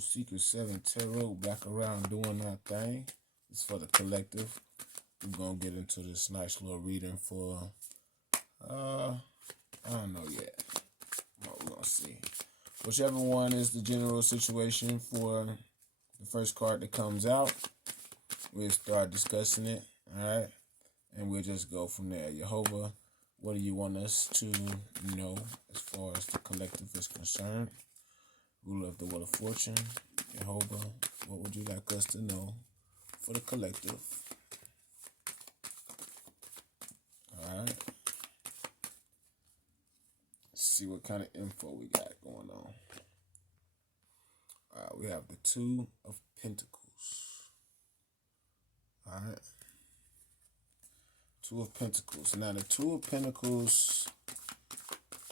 Secret 7 Tarot back around doing our thing. It's for the collective. We're going to get into this nice little reading for, I don't know yet. What we're going to see. Whichever one is the general situation for the first card that comes out, we'll start discussing it, all right? And we'll just go from there. Jehovah, what do you want us to know as far as the collective is concerned? Ruler of the Wheel of Fortune, Jehovah, what would you like us to know for the collective? All right. Let's see what kind of info we got going on. All right, we have the Two of Pentacles. All right. Two of Pentacles. Now, the Two of Pentacles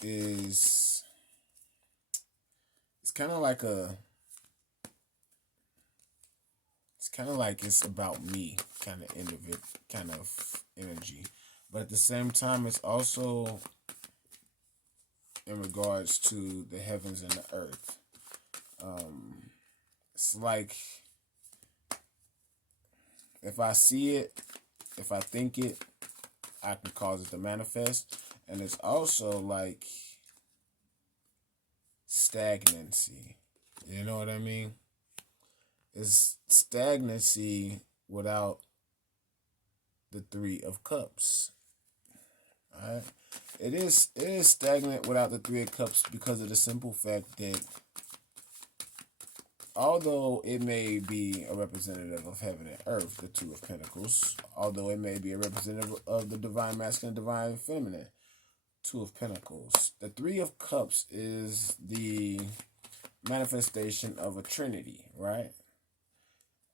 is, it's kind of like it's about me kind of energy. But at the same time, it's also in regards to the heavens and the earth. It's like, if I see it, if I think it, I can cause it to manifest. And it's also like stagnancy. You know what I mean? It's stagnancy without the Three of Cups. All right? It is stagnant without the Three of Cups because of the simple fact that although it may be a representative of heaven and earth, the Two of Pentacles, although it may be a representative of the divine masculine, divine feminine, Two of Pentacles, the Three of Cups is the manifestation of a trinity, right?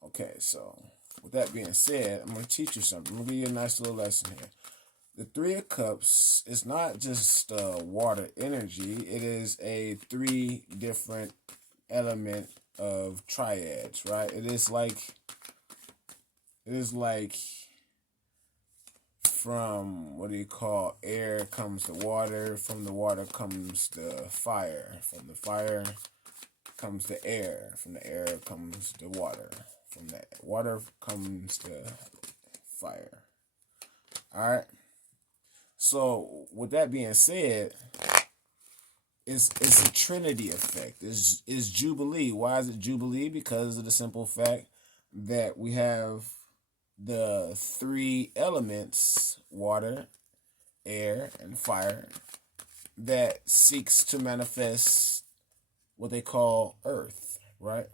Okay, so with that being said, I'm going to teach you something. I'm going to give you a nice little lesson here. The Three of Cups is not just water energy. It is a three different element of triads, right? It is like from, what do you call, air comes the water, from the water comes the fire, from the fire comes the air, from the air comes the water, from the water comes the fire. All right. So with that being said, it's a trinity effect. It's Jubilee. Why is it Jubilee? Because of the simple fact that we have the three elements, water, air, and fire, that seeks to manifest what they call earth, right?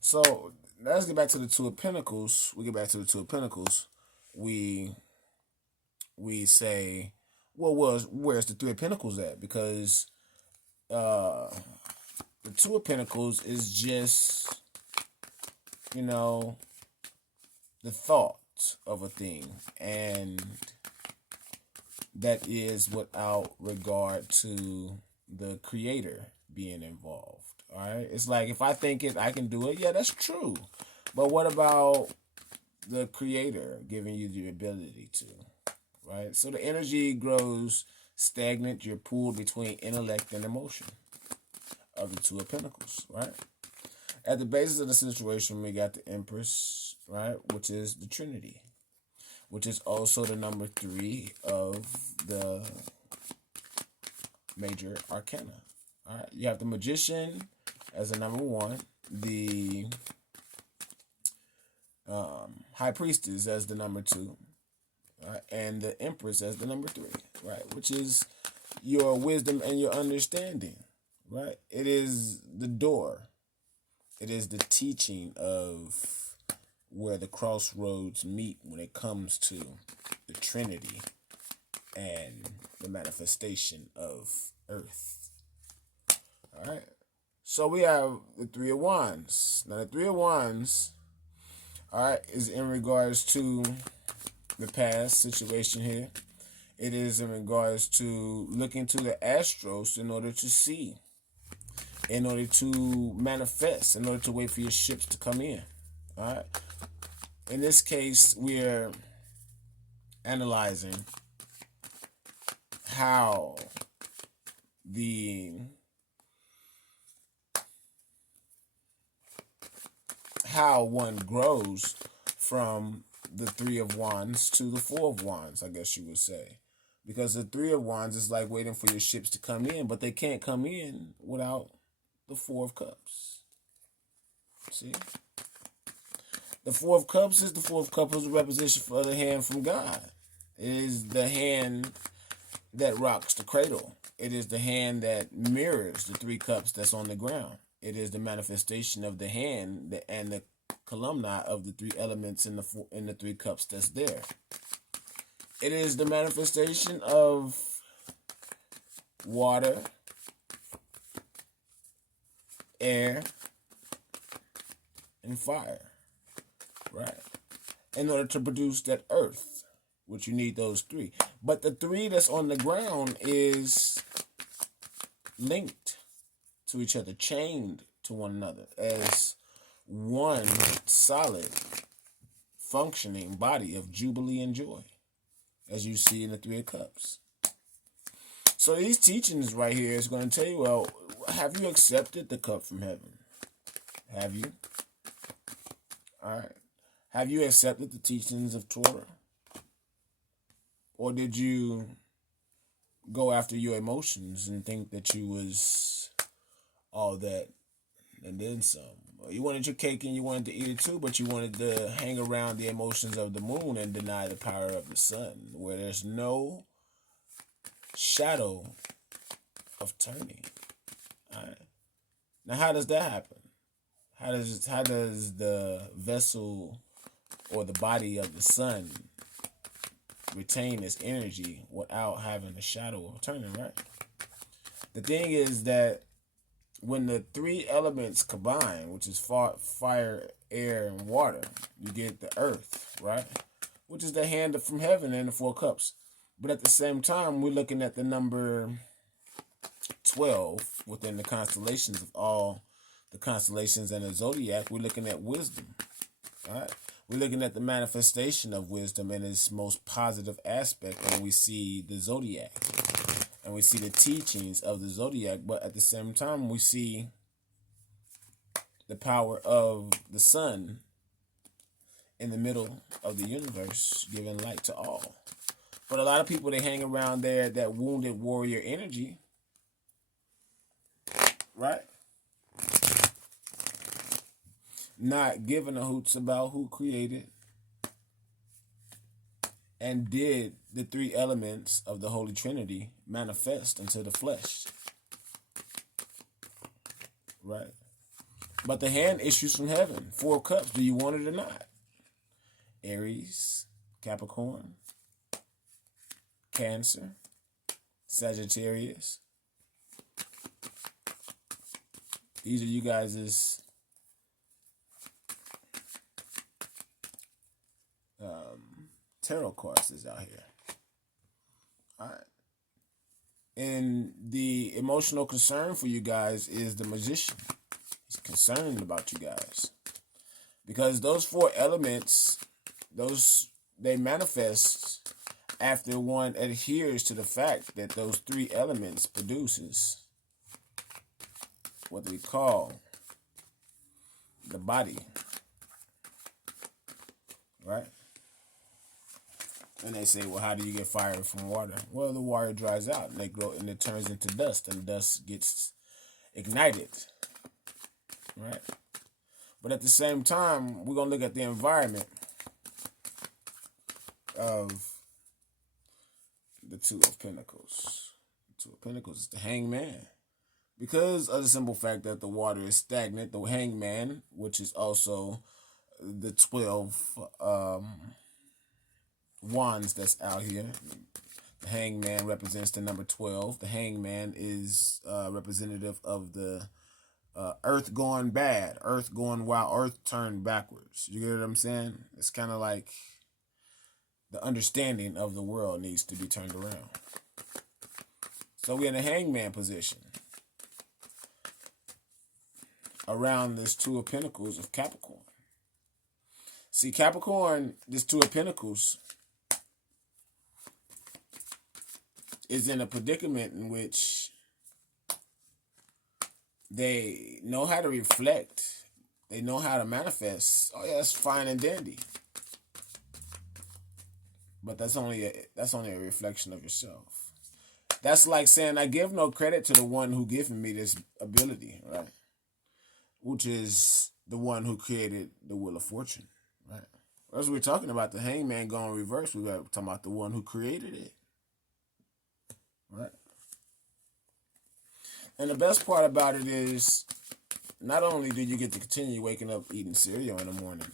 So let's get back to the Two of Pentacles. We get back to the Two of Pentacles. We say, well, where's the Three of Pentacles at? Because the Two of Pentacles is just, the thought of a thing, and that is without regard to the creator being involved. All right, it's like, if I think it, I can do it. Yeah, that's true. But what about the creator giving you the ability to? Right? So the energy grows stagnant. You're pulled between intellect and emotion of the Two of Pentacles, right? At the basis of the situation, we got the Empress, right? Which is the Trinity, which is also the number 3 of the major arcana. All right. You have the Magician as the number 1, the High Priestess as the number 2, right, and the Empress as the number 3, right, which is your wisdom and your understanding, right? It is the door. It is the teaching of where the crossroads meet when it comes to the Trinity and the manifestation of earth. All right. So we have the Three of Wands. Now the Three of Wands, all right, is in regards to the past situation here. It is in regards to looking to the astros in order to see, in order to manifest, in order to wait for your ships to come in. All right. In this case, we're analyzing how the how one grows from the Three of Wands to the Four of Wands, I guess you would say. Because the Three of Wands is like waiting for your ships to come in, but they can't come in without the Four of Cups. See? The Four of Cups is the Four of Cups, a representation for the hand from God. It is the hand that rocks the cradle. It is the hand that mirrors the three cups that's on the ground. It is the manifestation of the hand and the columni of the three elements in the three cups that's there. It is the manifestation of water, air, and fire, right? In order to produce that earth, which you need those three. But the three that's on the ground is linked to each other, chained to one another as one solid, functioning body of jubilee and joy, as you see in the Three of Cups. So these teachings right here is going to tell you, well, have you accepted the cup from heaven? Have you? All right. Have you accepted the teachings of Torah? Or did you go after your emotions and think that you was all that and then some? You wanted your cake and you wanted to eat it too, but you wanted to hang around the emotions of the moon and deny the power of the sun, where there's no shadow of turning. All right. Now, how does that happen? How does the vessel or the body of the sun retain its energy without having a shadow of turning, right? The thing is that when the three elements combine, which is fire, air, and water, you get the earth, right? Which is the hand from heaven and the Four Cups. But at the same time, we're looking at the number 12 within the constellations of all the constellations and the zodiac. We're looking at wisdom, all right? We're looking at the manifestation of wisdom in its most positive aspect when we see the zodiac and we see the teachings of the zodiac. But at the same time, we see the power of the sun in the middle of the universe, giving light to all. But a lot of people, they hang around there, that wounded warrior energy, right? Not giving a hoots about who created and did the three elements of the Holy Trinity manifest into the flesh, right? But the hand issues from heaven, Four of Cups. Do you want it or not? Aries, Capricorn, Cancer, Sagittarius. These are you guys' tarot cards is out here. All right. And the emotional concern for you guys is the Magician. He's concerned about you guys. Because those four elements, they manifest after one adheres to the fact that those three elements produces what we call the body, right? And they say, well, how do you get fire from water? Well, the water dries out and it turns into dust, and dust gets ignited, right? But at the same time, we're going to look at the environment of the Two of Pentacles. The Two of Pentacles is the Hangman. Because of the simple fact that the water is stagnant, the Hangman, which is also the 12 wands that's out here. The Hangman represents the number 12. The Hangman is representative of the earth going bad, earth going wild, earth turned backwards. You get what I'm saying? It's kind of like the understanding of the world needs to be turned around. So we're in a Hangman position around this Two of Pentacles of Capricorn. See, Capricorn, this Two of Pentacles, is in a predicament in which they know how to reflect they know how to manifest. Oh yeah, that's fine and dandy. But that's only a reflection of yourself. That's like saying I give no credit to the one who given me this ability, right? Which is the one who created the Wheel of Fortune, right? As we're talking about the hangman going reverse, we're talking about the one who created it, right? And the best part about it is, not only do you get to continue waking up eating cereal in the morning,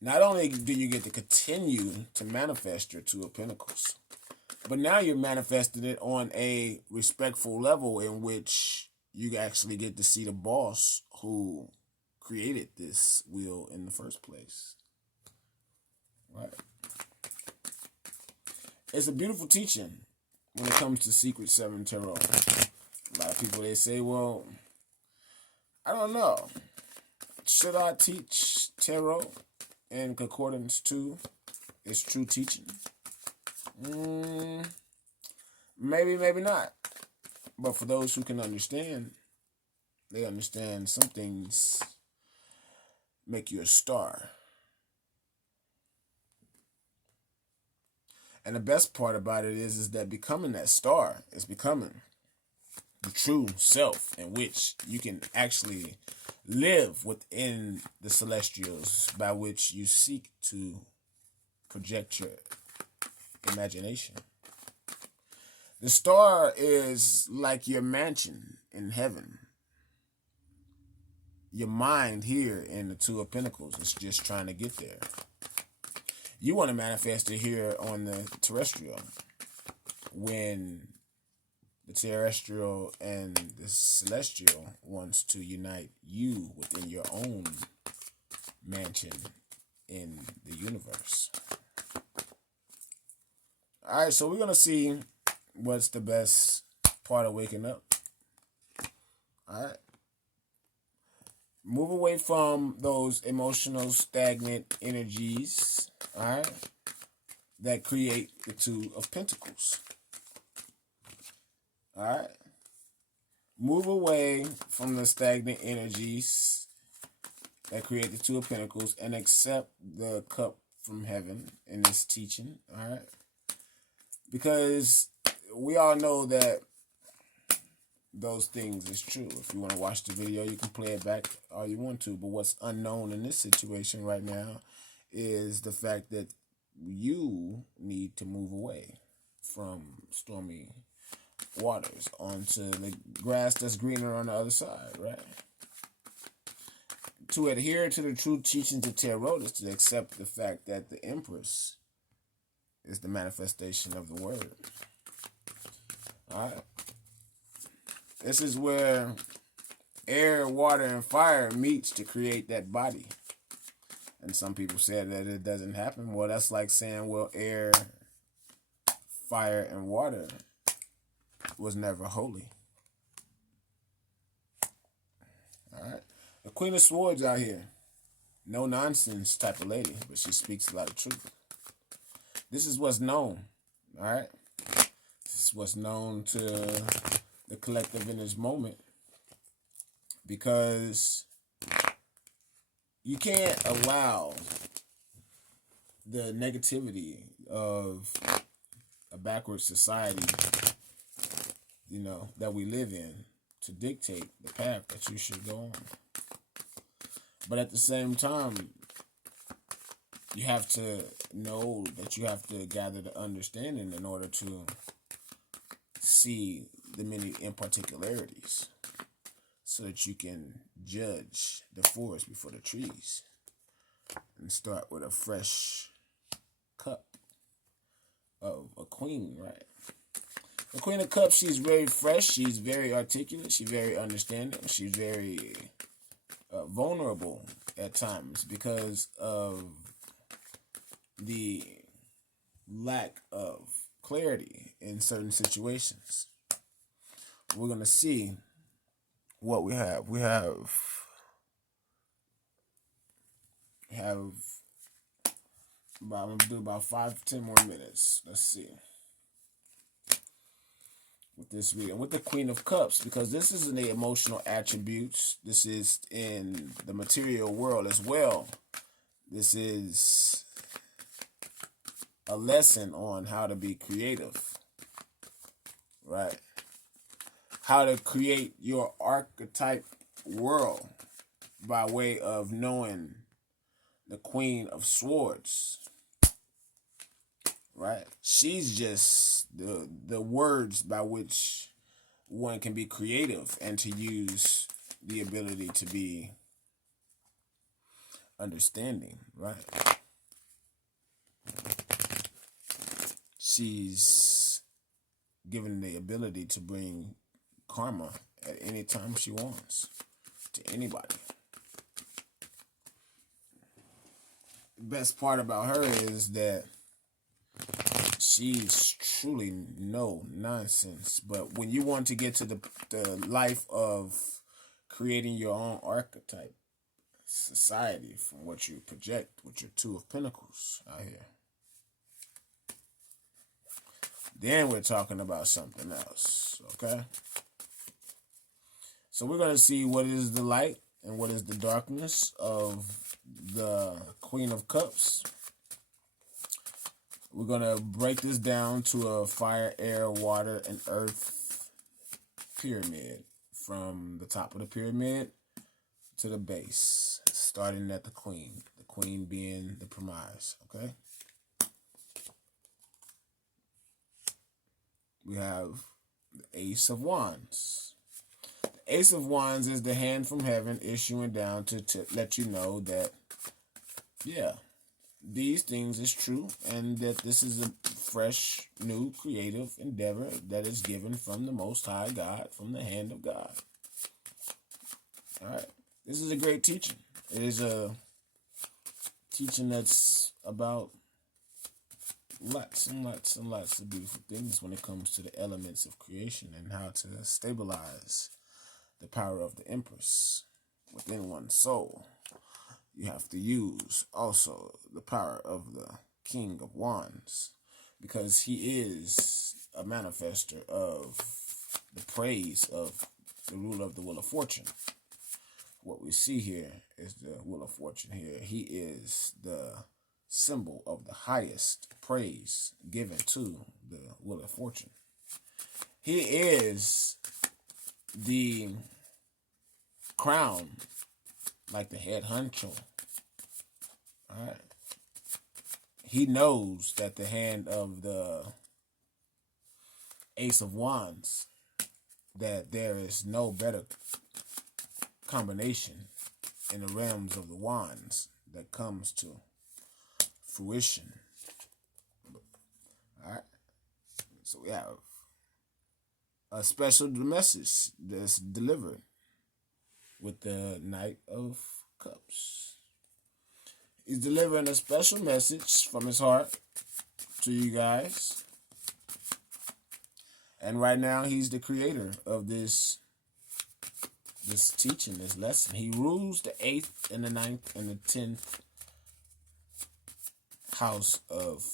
not only do you get to continue to manifest your Two of Pentacles, but now you're manifesting it on a respectful level in which you actually get to see the boss who created this wheel in the first place. Right? It's a beautiful teaching when it comes to Secret 7 Tarot. A lot of people, they say, well, I don't know. Should I teach tarot in concordance to its true teaching? Maybe, maybe not. But for those who can understand, they understand some things make you a star. And the best part about it is that becoming that star is becoming the true self in which you can actually live within the celestials by which you seek to project your imagination. The star is like your mansion in heaven. Your mind here in the Two of Pentacles is just trying to get there. You want to manifest it here on the terrestrial. When the terrestrial and the celestial wants to unite you within your own mansion in the universe. All right, so we're going to see what's the best part of waking up. All right. Move away from those emotional stagnant energies, all right, that create the Two of Pentacles. All right. Move away from the stagnant energies that create the Two of Pentacles and accept the cup from heaven in this teaching, all right? Because we all know that those things is true. If you want to watch the video, you can play it back all you want to. But what's unknown in this situation right now is the fact that you need to move away from stormy waters onto the grass that's greener on the other side, right? To adhere to the true teachings of tarot is to accept the fact that the Empress is the manifestation of the word. All right? This is where air, water, and fire meets to create that body. And some people say that it doesn't happen. Well, that's like saying, well, air, fire, and water was never holy. All right? The Queen of Swords out here. No nonsense type of lady, but she speaks a lot of truth. This is what's known. All right? This is what's known to the collective in this moment, because you can't allow the negativity of a backward society, you know, that we live in to dictate the path that you should go on. But at the same time, you have to know that you have to gather the understanding in order to see the many particularities, so that you can judge the forest before the trees and start with a fresh cup of a queen, right? The Queen of Cups, she's very fresh, she's very articulate, she's very understanding, she's very vulnerable at times because of the lack of clarity in certain situations. We're going to see what we have. We have about, I'm going to do about 5 to 10 more minutes. Let's see. with this reading, with the Queen of Cups, because this is in the emotional attributes. This is in the material world as well. This is a lesson on how to be creative, right? How to create your archetype world by way of knowing the Queen of Swords, right? She's just the words by which one can be creative and to use the ability to be understanding, right? She's given the ability to bring karma at any time she wants to anybody. The best part about her is that she's truly no nonsense. But when you want to get to the life of creating your own archetype society from what you project with your Two of Pentacles out here, then we're talking about something else, okay? So we're going to see what is the light and what is the darkness of the Queen of Cups. We're going to break this down to a fire, air, water, and earth pyramid from the top of the pyramid to the base, starting at the Queen being the premise, okay? We have the Ace of Wands. The Ace of Wands is the hand from heaven issuing down to let you know that, yeah, these things is true and that this is a fresh, new, creative endeavor that is given from the Most High God, from the hand of God. All right. This is a great teaching. It is a teaching that's about lots and lots and lots of beautiful things when it comes to the elements of creation and how to stabilize the power of the Empress within one's soul. You have to use also the power of the King of Wands because he is a manifester of the praise of the ruler of the Wheel of Fortune. What we see here is the Wheel of Fortune here. He is the symbol of the highest praise given to the Wheel of Fortune. He is the crown, like the head honcho. All right. He knows that the hand of the Ace of Wands, that there is no better combination in the realms of the wands that comes to fruition. All right. So we have a special message that's delivered with the Knight of Cups. He's delivering a special message from his heart to you guys. And right now, he's the creator of this teaching, this lesson. He rules the 8th and the 9th and the 10th house of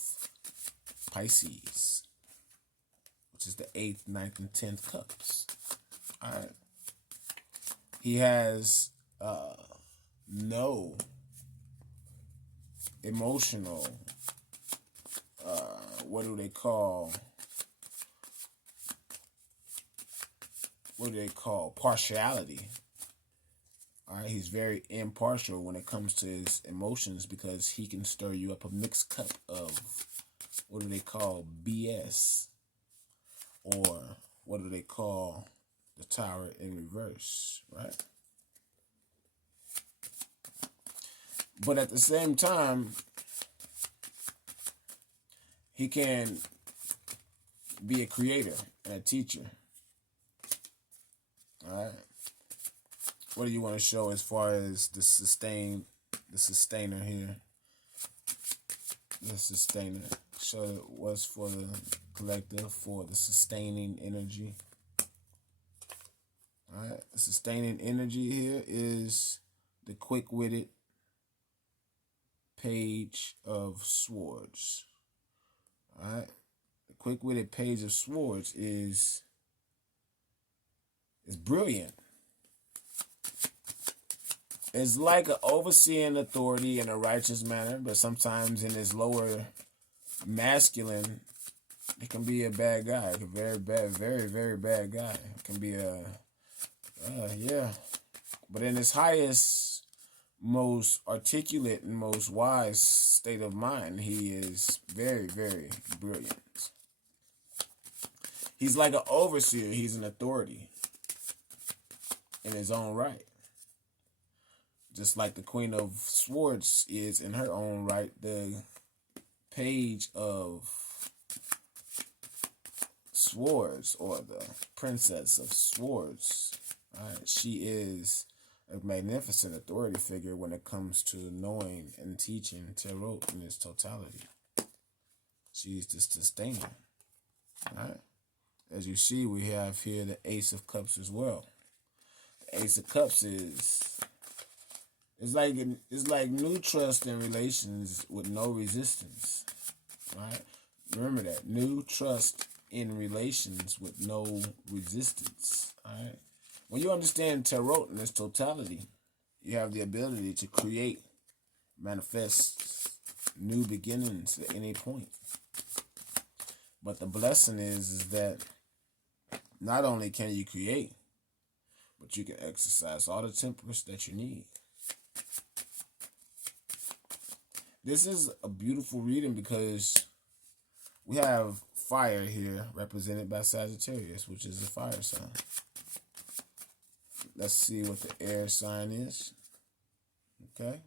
Pisces, which is the 8th, 9th, and 10th cups. All right. He has no emotional, what do they call partiality. All right, he's very impartial when it comes to his emotions because he can stir you up a mixed cup of, what do they call, BS, or what do they call the Tower in reverse, right? But at the same time, he can be a creator and a teacher. All right. What do you want to show as far as the sustainer here? The sustainer. Show what's for the collective, for the sustaining energy. All right. The sustaining energy here is the quick-witted Page of Swords. All right. The quick-witted Page of Swords is It's brilliant. It's like an overseeing authority in a righteous manner, but sometimes in his lower masculine, it can be a bad guy. A very bad, very, very bad guy. It can be yeah. But in his highest, most articulate, and most wise state of mind, he is very, very brilliant. He's like an overseer. He's an authority in his own right. Just like the Queen of Swords is in her own right, the Page of Swords, or the Princess of Swords, right? She is a magnificent authority figure when it comes to knowing and teaching tarot in its totality. She's the sustainer, right? As you see, we have here the Ace of Cups as well. The Ace of Cups it's like new trust in relations with no resistance, right? Remember that. New trust in relations with no resistance, all right? When you understand tarot in its totality, you have the ability to create, manifest new beginnings at any point. But the blessing is that not only can you create, but you can exercise all the temperance that you need. This is a beautiful reading because we have fire here represented by Sagittarius, which is a fire sign. Let's see what the air sign is. Okay.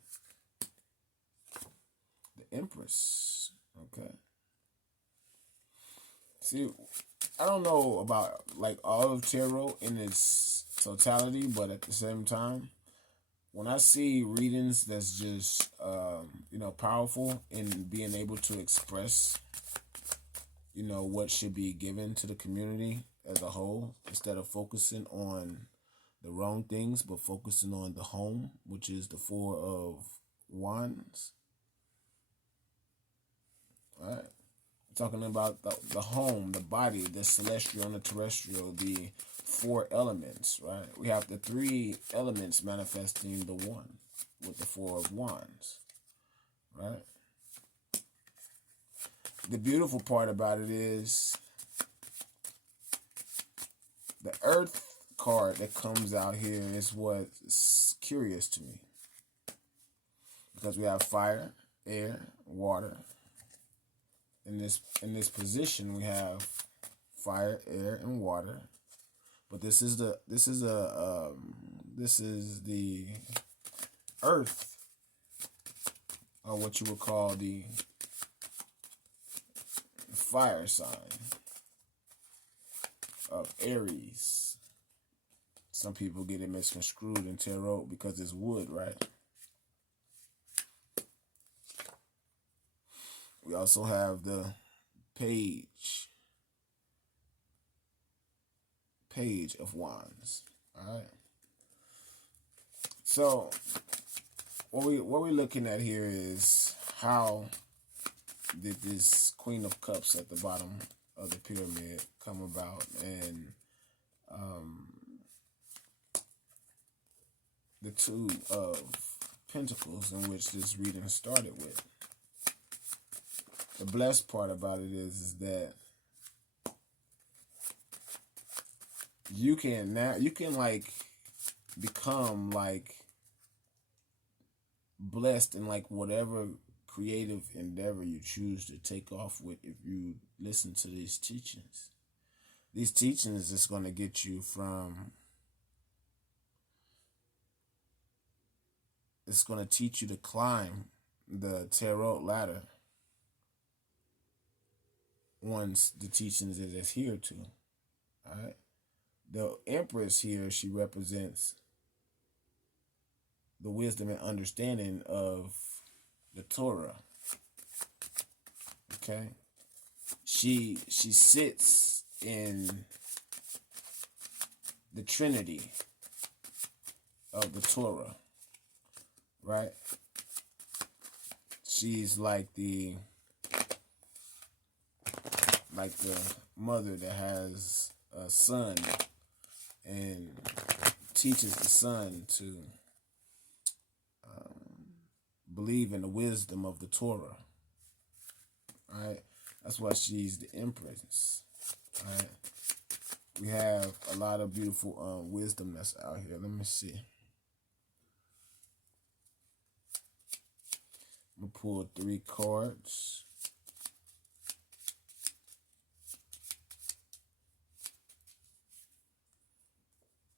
The Empress. Okay. See, I don't know about like all of tarot in its totality, but at the same time, when I see readings that's just, powerful in being able to express, what should be given to the community as a whole, instead of focusing on the wrong things, but focusing on the home, which is the Four of Wands. All right. Talking about the home, the body, the celestial and the terrestrial, the four elements, right? We have the three elements manifesting the one with the Four of Wands, right? The beautiful part about it is the Earth card that comes out here is what's curious to me. Because we have fire, air, water. In this position, we have fire, air, and water. But this is the Earth, or what you would call the fire sign of Aries. Some people get it misconstrued in tarot because it's wood, right? We also have the Page of Wands. All right. So what we're looking at here is how did this Queen of Cups at the bottom of the pyramid come about, and the Two of Pentacles, in which this reading started with. The blessed part about it is that you can like become like blessed in like whatever creative endeavor you choose to take off with if you listen to these teachings. These teachings is going to get you from, it's going to teach you to climb the tarot ladder once the teachings is adhered to. All right. The Empress here, she represents the wisdom and understanding of the Torah. Okay. She sits in the Trinity of the Torah. Right? She's like the mother that has a son and teaches the son to believe in the wisdom of the Torah. Right? That's why she's the empress. Right? We have a lot of beautiful wisdom that's out here. Let me see. I'm going to pull 3 cards.